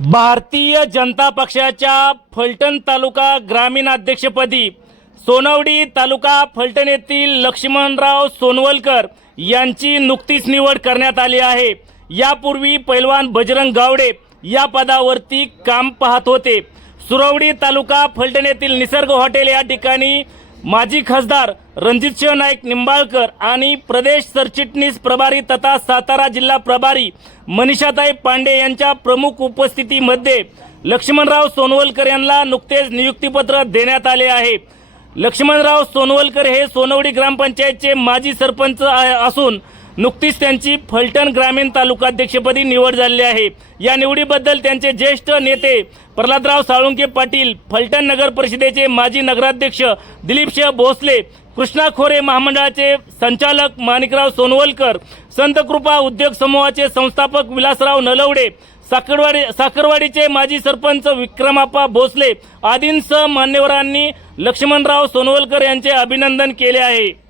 भारतीय जनता पक्षाच्या फलटण तालुका ग्रामीण अध्यक्षपदी सोनवडी तालुका फलटण येथील लक्ष्मणराव सोनवलकर यांची नुकतीच निवड करण्यात आली आहे. यापूर्वी पैलवान बजरंग गावडे या पदावरती काम पाहत होते. सुरवडी तालुका फलटण येथील निसर्ग हॉटेल या ठिकाणी माजी खासदार रणजितसिंह नाईक निंबाळकर आणि प्रदेश सरचिटणीस प्रभारी तथा सातारा जिल्हा प्रभारी मनीषाताई पांडे यांच्या प्रमुख उपस्थितीमध्ये लक्ष्मणराव सोनवलकर यांना नुकतेच नियुक्तीपत्र देण्यात आले आहे. लक्ष्मणराव सोनवलकर हे सोनवडी ग्रामपंचायतचे माजी सरपंच असून नुकतीच त्यांची फलटण ग्रामीण तालुकाध्यक्षपदी निवड झालेली आहे. या निवडीबद्दल त्यांचे ज्येष्ठ नेते प्रल्हादराव साळुंके पाटील फलटण नगर परिषदेचे माजी नगराध्यक्ष दिलीपसिंह भोसले कृष्णा खोरे महामंडळाचे संचालक माणिकराव सोनवलकर संतकृपा उद्योग समूहाचे संस्थापक विलासराव नलवडे साखरवाडी साखरवाडीचे माजी सरपंच विक्रमाप्पा भोसले आदींसह मान्यवरांनी लक्ष्मणराव सोनवलकर यांचे अभिनंदन केले आहे.